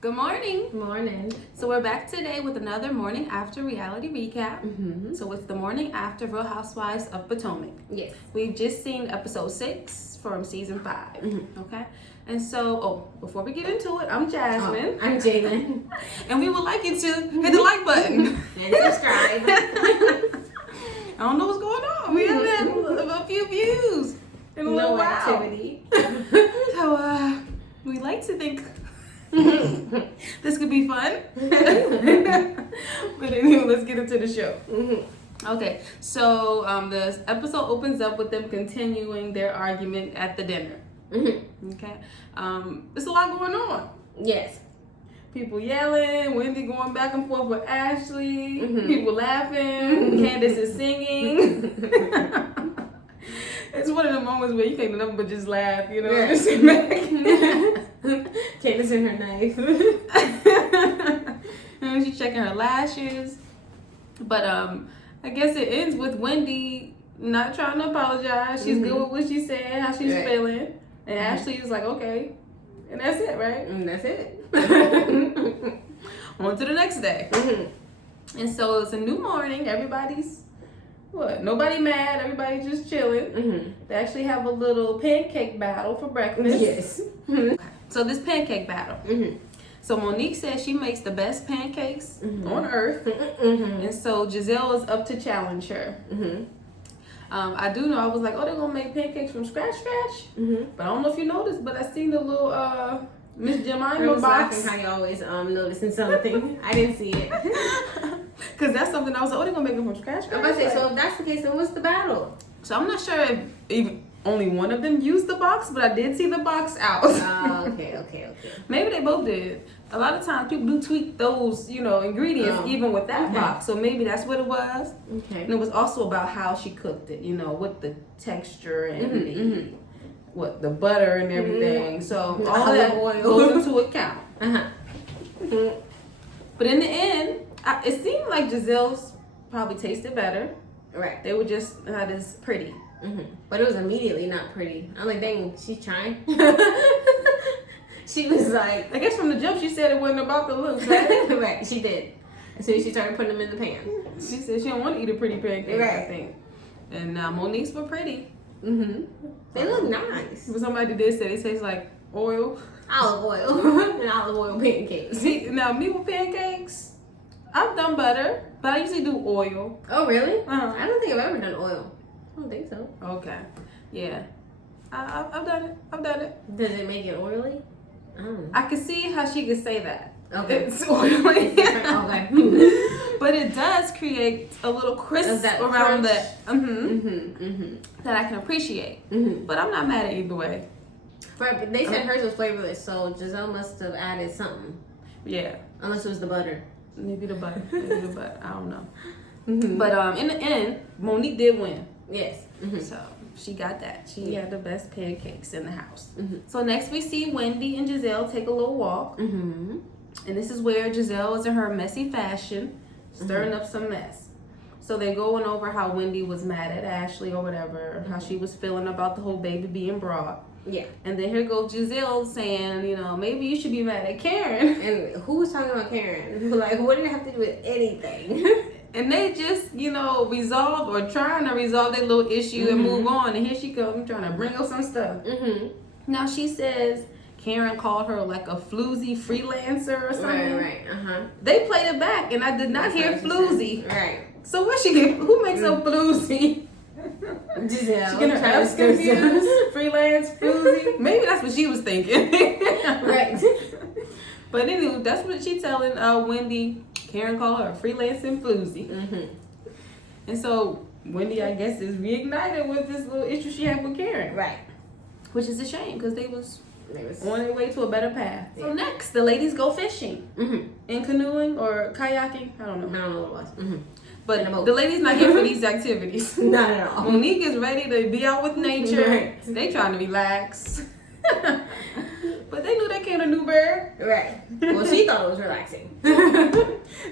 Good morning. Morning. So we're back today with another morning after reality recap. Mm-hmm. So it's the morning after Real Housewives of Potomac. Yes. We've just seen episode 6 from season 5. Mm-hmm. Okay. And so, before we get into it, I'm Jasmine. I'm Jalen. And we would like you to hit the like button. And subscribe. I don't know what's going on. We haven't had a few views in a little while. Activity. So, we like to think this could be fun. But anyway, let's get into the show. Mm-hmm. Okay, so the episode opens up with them continuing their argument at the dinner. Mm-hmm. Okay, there's a lot going on. Yes. People yelling, Wendy going back and forth with Ashley, Mm-hmm. people laughing, Candace is singing. It's one of the moments where you can't do nothing but just laugh, you know, Yeah. just sit back. Candace and her knife. And she's checking her lashes. But I guess it ends with Wendy not trying to apologize. She's good with what she said, how she's feeling. And Ashley is like, okay. And that's it, right? And that's it. On to the next day. Mm-hmm. And so it's a new morning. Everybody's, nobody mad. Everybody just chilling. Mm-hmm. They actually have a little pancake battle for breakfast. Yes. So this pancake battle. Mm-hmm. So Monique says she makes the best pancakes on earth. Mm-hmm. And so Giselle is up to challenge her. Mm-hmm. I do know, I was like, oh, they're going to make pancakes from scratch. Mm-hmm. But I don't know if you noticed, but I seen the little Miss I Jemima was box. laughing how you always noticing something. I didn't see it. Because that's something I was like, oh, they're going to make them from scratch. I'm about to say, so if that's the case, then what's the battle? So I'm not sure if even only one of them used the box, but I did see the box out. Okay. Maybe they both did. A lot of times people do tweak those, ingredients even with that box. So maybe that's what it was. Okay. And it was also about how she cooked it, with the texture and the butter and everything. So all that goes into account. But in the end, it seemed like Giselle's probably tasted better. Right. They were just not as pretty. Mm-hmm. But it was immediately not pretty. I'm like, dang, she's trying. She was like, I guess from the jump she said it wasn't about the looks, right? right, she did. As soon as she started putting them in the pan. She said she don't want to eat a pretty pancake, Right. I think. And Monique's were pretty. Mm-hmm. They look nice. But somebody did say they taste like oil. Olive oil. And olive oil pancakes. See, now me with pancakes, I've done butter, but I usually do oil. Oh, really? Uh-huh. I don't think I've ever done oil. I don't think so. Okay. Yeah. I've done it. I've done it. Does it make it oily? I don't know. I can see how she could say that. Okay. It's oily. Okay. But it does create a little crisp That around crunch. that I can appreciate. Mm-hmm. But I'm not mad at either way. Right, but they said hers was flavorless, so Giselle must have added something. Yeah. Unless it was the butter. Maybe the butter. I don't know. But in the end, Monique did win. Yes. So she got that. She had the best pancakes in the house. Mm-hmm. So next we see Wendy and Giselle take a little walk. Mm-hmm. And this is where Giselle is in her messy fashion, stirring up some mess. So they're going over how Wendy was mad at Ashley or whatever, how she was feeling about the whole baby being brought. Yeah. And then here goes Giselle saying, maybe you should be mad at Karen. And who was talking about Karen? Like, what did it have to do with anything? And they just, resolve or trying to resolve their little issue and move on. And here she comes trying to bring up some stuff. Mm-hmm. Now she says Karen called her like a floozy freelancer or something. Right. Uh-huh. They played it back and I did not hear floozy. Right. So what she get? Who makes up floozy? Giselle. She getting her F's confused. Freelance, floozy. Maybe that's what she was thinking. Right. But anyway, that's what she telling Wendy. Karen called her a freelancing floozy. Mm-hmm. And so Wendy, I guess, is reignited with this little issue she had with Karen. Right. Which is a shame because they was They was on their way to a better path. Yeah. So next, the ladies go fishing. Mm-hmm. In canoeing or kayaking. I don't know. I don't know what it was. Mm-hmm. But the ladies not here for these activities. Not at all. Monique is ready to be out with nature. Right. They trying to relax. But they knew they came to Newburgh. Right. Well, she thought it was relaxing.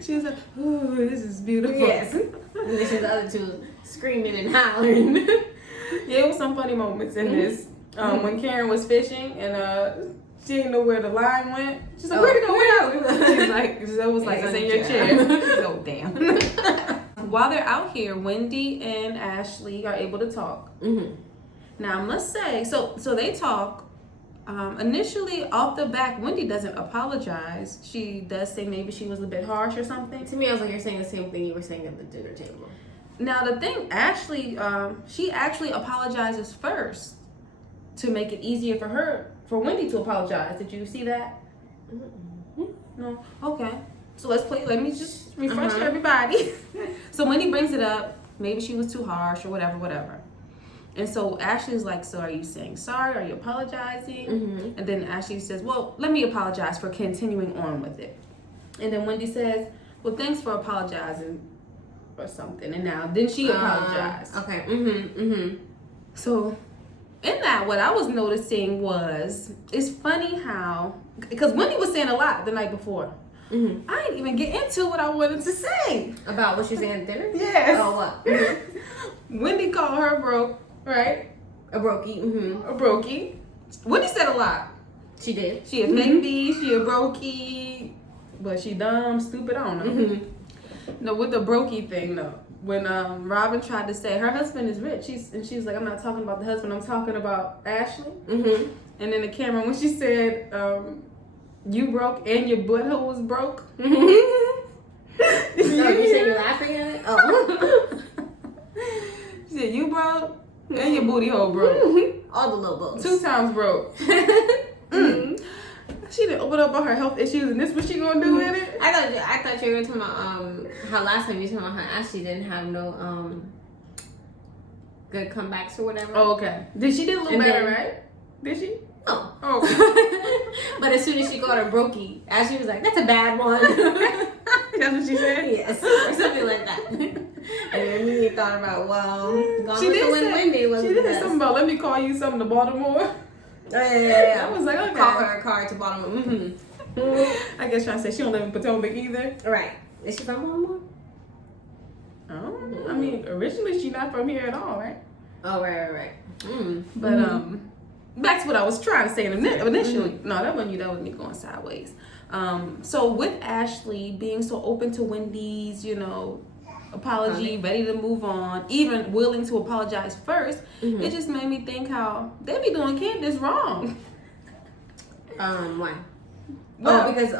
She was like, ooh, this is beautiful. Yes. And then she was the other two screaming and hollering. Yeah, it was some funny moments in this. When Karen was fishing and she didn't know where the line went. She's like, where'd it go? Where'd like, it was like, it's in your chair. So, damn. While they're out here, Wendy and Ashley are able to talk. Mm-hmm. Now, I must say, so they talk. Initially, off the back, Wendy doesn't apologize. She does say maybe she was a bit harsh or something. To me, I was like, you're saying the same thing you were saying at the dinner table. Now, the thing, Ashley, she actually apologizes first to make it easier for Wendy to apologize. Did you see that? Mm-hmm. No? Okay. So let me just refresh everybody. So Wendy brings it up. Maybe she was too harsh or whatever. And so Ashley's like, so are you saying sorry? Are you apologizing? Mm-hmm. And then Ashley says, well, let me apologize for continuing on with it. And then Wendy says, well, thanks for apologizing or something. And now, then she apologized. Okay. Mm-hmm. Mm-hmm. So in that, what I was noticing was, it's funny how, because Wendy was saying a lot the night before. Mm-hmm. I didn't even get into what I wanted to say. About what she said at dinner? Yes. Oh, what? Mm-hmm. Wendy called her broke, right? A brokey. Mm-hmm. A brokey. Wendy said a lot. She did. She a fake bee, she a brokey, but she dumb, stupid, I don't know. Mm-hmm. No, with the brokey thing though. When Robin tried to say her husband is rich, she's like, I'm not talking about the husband, I'm talking about Ashley. Mm-hmm. And then the camera, when she said, you broke and your butthole was broke. So you said you're laughing at it? Oh. She said, you broke and your booty hole broke. All the little books. 2 times broke. She didn't open up on her health issues, and this what she gonna do with it? I thought you were talking about how last time you were talking about how Ashley didn't have no good comebacks or whatever. Oh, okay. Did she did a little better, right? Did she? No. Oh. But as soon as she called her brokey, Ashley was like, "That's a bad one." That's what she said? Yes, or something like that. And then you thought about, well, she did Wendy was she did something about, let me call you something to Baltimore. Yeah. I was like, okay. Call her a car to Baltimore. Mm-hmm. I guess trying to say she don't live in Potomac either. Right. Is she from Baltimore? Oh, I mean, originally she not from here at all, right? Oh, right. But that's what I was trying to say initially. No, that wasn't you. That was me going sideways. So with Ashley being so open to Wendy's, apology, ready to move on, even willing to apologize first, it just made me think how they be doing Candace wrong. Why? Well, because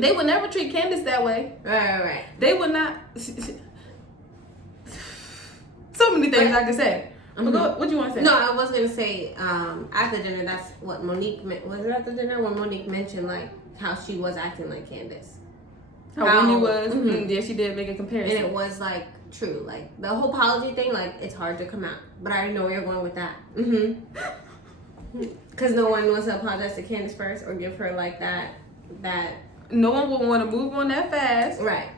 they would never treat Candace that way. Right. They would not. So many things I could say. But what do you want to say? No, I was gonna say after dinner. That's what Monique was it after dinner when Monique mentioned like how she was acting like Candace. How Wendy was. Yeah, she did make a comparison. And it was like true. Like the whole apology thing, like it's hard to come out. But I already know where you're going with that. Because no one wants to apologize to Candace first or give her like that. No one will want to move on that fast. Right.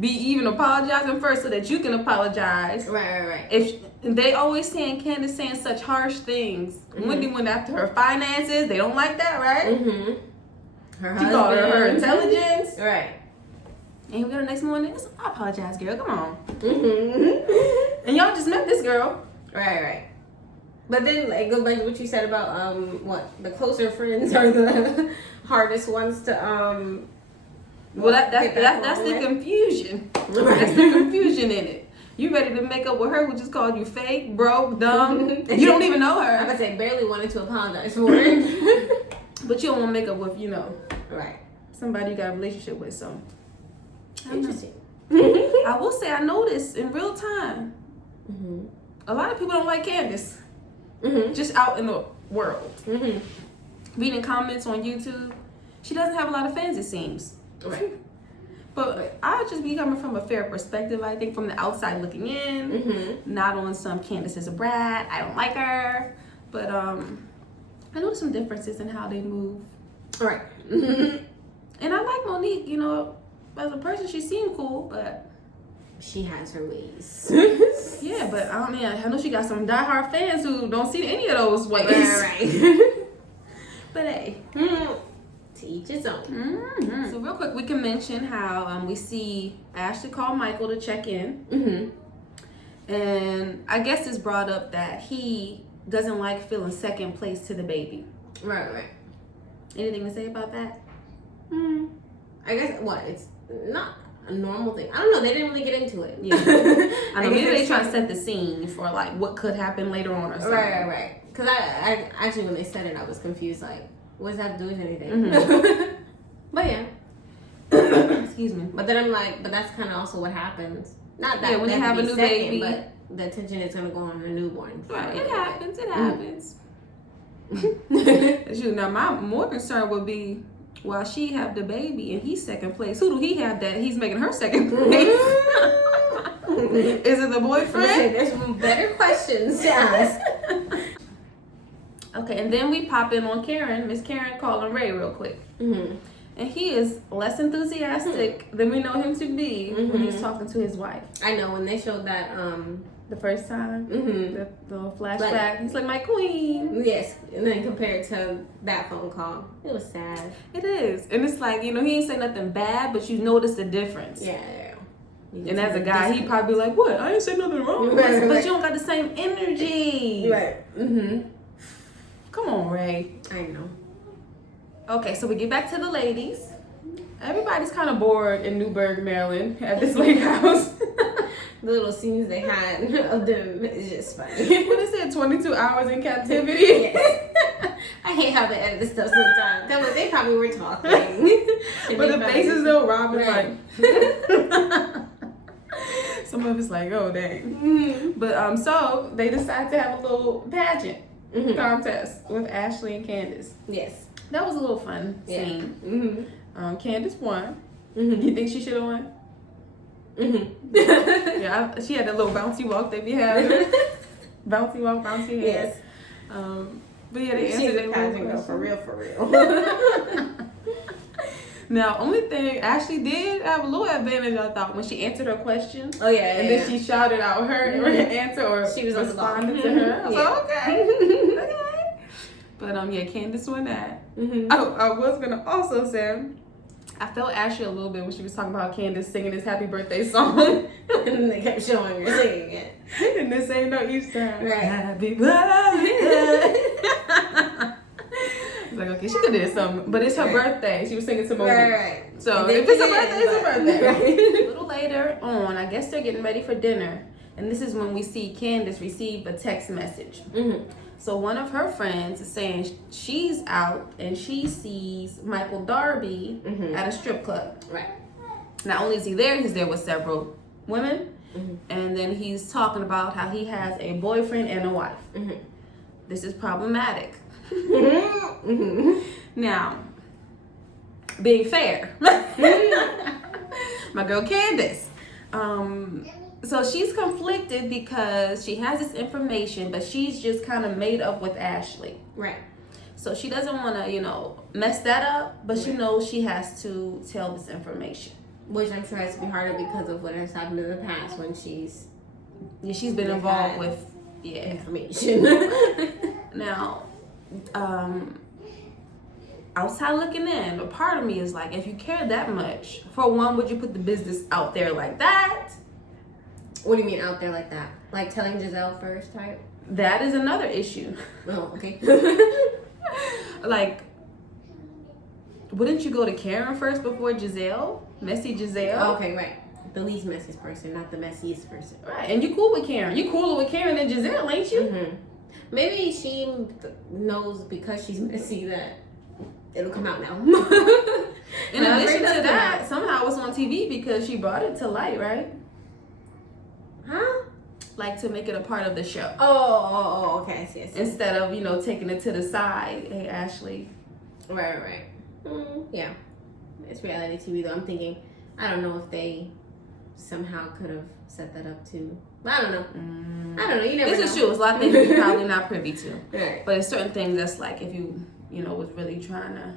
Be even apologizing first so that you can apologize. Right. If they always saying Candace saying such harsh things. Wendy went after her finances. They don't like that, right? Her she called her intelligence. Right. And we got her next morning. I apologize, girl. Come on. And y'all just met this girl. Right. But then it goes back to what you said about the closer friends are the hardest ones to Well, that's the confusion. Right. That's the confusion in it. You ready to make up with her who just called you fake, broke, dumb? You don't even know her. I'm gonna say barely wanted to apologize for it. But you don't want to make up with, right, somebody you got a relationship with. So interesting. I will say I noticed in real time, a lot of people don't like Candace. Just out in the world. Reading comments on YouTube, she doesn't have a lot of fans, it seems. Right. But I just be coming from a fair perspective, I think, from the outside looking in. Not on some Candace is a brat, I don't like her. But I noticed some differences in how they move. Right. And I like Monique, as a person, she seemed cool, but she has her ways. Yeah, but I know she got some diehard fans who don't see any of those ways. Right. But hey. To each his own. So real quick, we can mention how we see Ashley call Michael to check in. And I guess it's brought up that he doesn't like feeling second place to the baby. Right. Anything to say about that? I I guess it's not a normal thing. I don't know. They didn't really get into it. Yeah. I know. Maybe they try to set the scene for like what could happen later on or something. Right. Because I actually, when they said it, I was confused. Like, what does that have to do with anything? Mm-hmm. But yeah. Excuse me. But then I'm like, but that's kind of also what happens. Not that when you have a new baby, but the attention is gonna go on a newborn. Right. It happens. It happens. Now, my more concern would be while she have the baby and he's second place. Who do he have that he's making her second place? Is it the boyfriend? There's better questions to ask. Okay, and then we pop in on Karen, Miss Karen calling Ray real quick. Mm-hmm. And he is less enthusiastic than we know him to be when he's talking to his wife. I know, when they showed that the first time, the flashback, he's like, my queen. Yes, and then compared to that phone call, it was sad. It is. And it's like, he ain't say nothing bad, but you notice the difference. Yeah. And as a guy, he'd probably be like, what? I ain't say nothing wrong. But you don't got the same energy. Right. Mm-hmm. Come on, Ray. I know. Okay, so we get back to the ladies. Everybody's kind of bored in Newburgh, Maryland at this lake house. The little scenes they had of them is just funny. What is it, 22 hours in captivity? Yes. I hate how they edit this stuff sometimes. Like, they probably were talking. But the faces though, Robin, like... Some of it's like, oh, dang. Mm-hmm. But so they decided to have a little pageant contest with Ashley and Candace. Yes. That was a little fun scene. Mm-hmm. Candace won. Mm-hmm. You think she should have won? Mm-hmm. Yeah, she had that little bouncy walk they be having. Bouncy walk, bouncy head. Yes. But yeah, they answered it pageant for real. Now, only thing, Ashley did have a little advantage, I thought, when she answered her question. Oh, yeah. And then she shouted out her answer or she was responded to her. I was like, okay. But yeah, Candace won that. Mm-hmm. I was going to also say, I felt Ashley a little bit when she was talking about Candace singing this happy birthday song. And they kept showing her singing it. And the same note each time. Right. Happy birthday. I was like, okay, she could do something. But it's her birthday. She was singing to Monique. Right. So if it's her birthday, it's her birthday. Right. A little later on, I guess they're getting ready for dinner. And this is when we see Candace receive a text message. Mm-hmm. So one of her friends is saying she's out and she sees Michael Darby at a strip club. Right. Not only is he there, he's there with several women. Mm-hmm. And then he's talking about how he has a boyfriend and a wife. Mm-hmm. This is problematic. Mm-hmm. Now, being fair, my girl Candace. So she's conflicted because she has this information, but she's just kind of made up with Ashley. Right. So she doesn't want to, mess that up, but she knows she has to tell this information. Which I'm sure has to be harder because of what has happened in the past when she's been involved with information. Now, outside looking in, a part of me is like, if you care that much, for one, would you put the business out there like that? What do you mean out there like that? Like telling Giselle first type? That is another issue. Oh, okay. Like, wouldn't you go to Karen first before Giselle? Messy Giselle? Okay, right. The least messiest person, not the messiest person. Right, and you cool with Karen. You cooler with Karen than Giselle, ain't you? Mm-hmm. Maybe she knows because she's messy that it'll come out now. In addition to that, somehow it's on TV because she brought it to light, right? Huh? Like to make it a part of the show. Oh, okay. Yes. Instead of, taking it to the side. Hey, Ashley. Right. Yeah. It's reality TV though. I'm thinking, I don't know if they somehow could have set that up too. But I don't know. I don't know. You never know. This is true. It's a lot of things you're probably not privy to. Right. But it's certain things that's like, if you, was really trying to.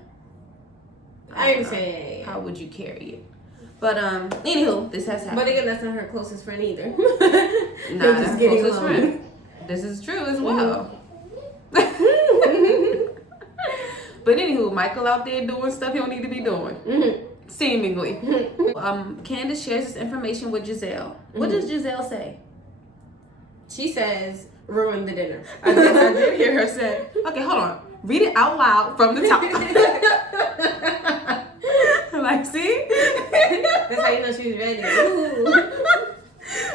I understand. How would you carry it? But anywho, this has happened. But again, that's not her closest friend either. Nah, that's her closest friend. This is true as well. But anywho, Michael out there doing stuff he don't need to be doing. Seemingly. Candace shares this information with Giselle. What does Giselle say? She says, ruin the dinner. I did hear her say, okay, hold on. Read it out loud from the top. like, see? That's how you know she was ready. Ooh.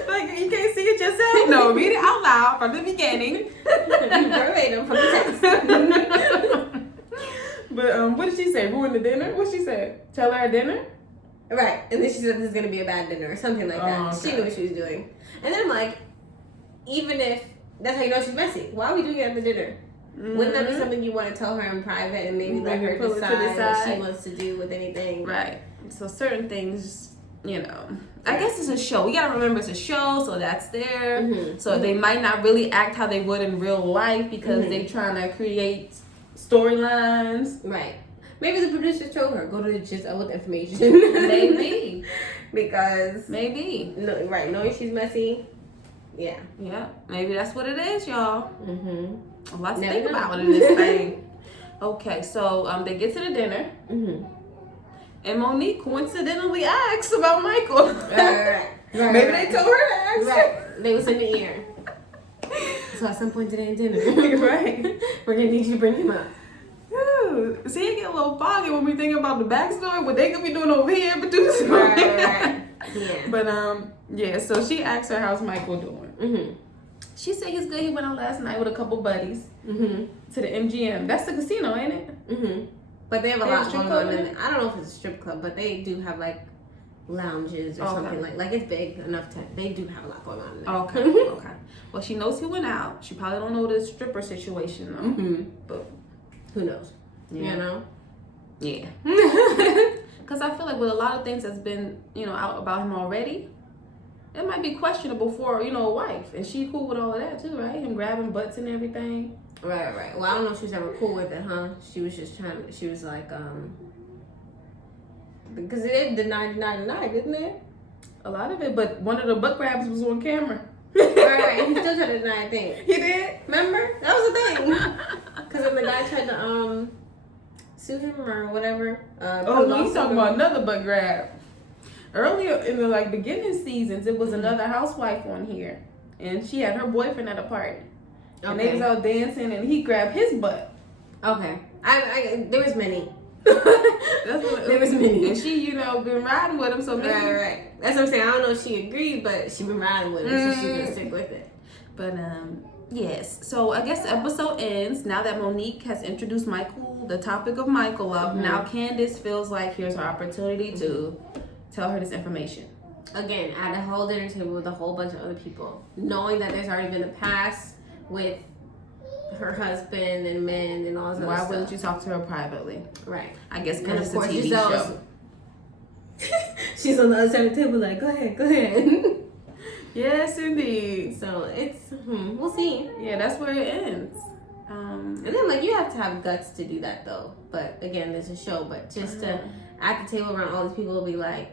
Like, you can't see it yourself? No, read it out loud from the beginning. Verbatim from the text. But what did she say? Ruin the dinner? What she said? Tell her at dinner? Right. And then she said this is going to be a bad dinner or something like that. Okay. She knew what she was doing. And then I'm like, even if that's how you know she's messy, why are we doing it at the dinner? Mm-hmm. Wouldn't that be something you want to tell her in private and maybe let her decide what she wants to do with anything? Right. So certain things, you know, I guess it's a show. We gotta remember it's a show, so that's there. Mm-hmm. So they might not really act how they would in real life because they trying to create storylines. Right. Maybe the producers told her go to the gist with the information. Maybe. Because right, knowing she's messy. Yeah. Maybe that's what it is, y'all. A lot to think about in this thing. Okay, so they get to the dinner, and Monique coincidentally asks about Michael. Right. Maybe they told her to ask. Right. They was in the ear. So at some point today in dinner, right, we're gonna need you to bring him up. See, it get a little foggy when we think about the backstory, what they could be doing over here, producing. Right. Yeah. But so she asked her, how's Michael doing? She said he's good. He went out last night with a couple buddies to the MGM. That's the casino, ain't it? But they have a lot going on in it. I don't know if it's a strip club, but they do have like lounges or something like it's big enough to. They do have a lot going on in there. Okay. Well, she knows he went out. She probably don't know the stripper situation though. But who knows? You know? Yeah. Because I feel like with a lot of things that's been, out about him already, it might be questionable for, a wife. And she cool with all of that too, right? Him grabbing butts and everything. Right. Well, I don't know if she was ever cool with it, huh? She was just she was like, because it denied, didn't it? A lot of it, but one of the butt grabs was on camera. Right. He still tried to deny a thing. He did? Remember? That was the thing. Because then the guy tried to, sue him or whatever. No, he's talking about another butt grab. Earlier in the beginning seasons, it was another housewife on here, and she had her boyfriend at a party, and they was out dancing, and he grabbed his butt. Okay, I there was many. There was many, and she been riding with him, so maybe right. That's what I'm saying. I don't know if she agreed, but she been riding with him, so she's gonna stick with it. But yes. So I guess the episode ends now that Monique has introduced Michael, the topic of Michael up. Now Candace feels like here's her opportunity to tell her this information. Again, at a whole dinner table with a whole bunch of other people, knowing that there's already been a past with her husband and men and all that. Why wouldn't you talk to her privately? Right. I guess because it's a TV show. She's on the other side of the table, like, go ahead. Yes, indeed. So it's we'll see. Yeah, that's where it ends. And then you have to have guts to do that though. But again, there's a show. But just to at the table around all these people will be like,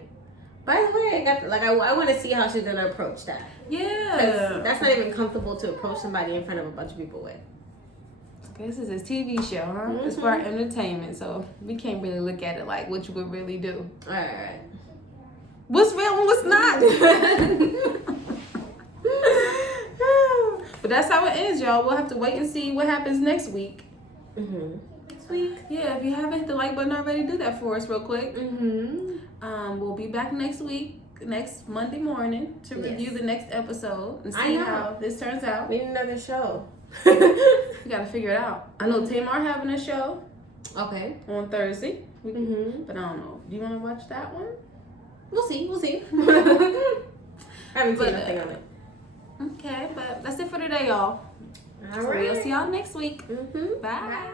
by the way, I want to see how she's gonna approach that. Yeah, that's not even comfortable to approach somebody in front of a bunch of people with. Okay, this is a TV show, huh? It's for our entertainment, so we can't really look at it like what you would really do. All right. What's real and what's not? But that's how it ends, y'all. We'll have to wait and see what happens next week. Next week? Yeah, if you haven't hit the like button already, do that for us real quick. We'll be back next week, next Monday morning, to review the next episode and see how this turns out. We need another show. We gotta figure it out. I know Tamar having a show. Okay. On Thursday. But I don't know. Do you want to watch that one? We'll see. I haven't seen nothing on it. Okay, but that's it for today, y'all. All right. We'll see y'all next week. Bye. Bye.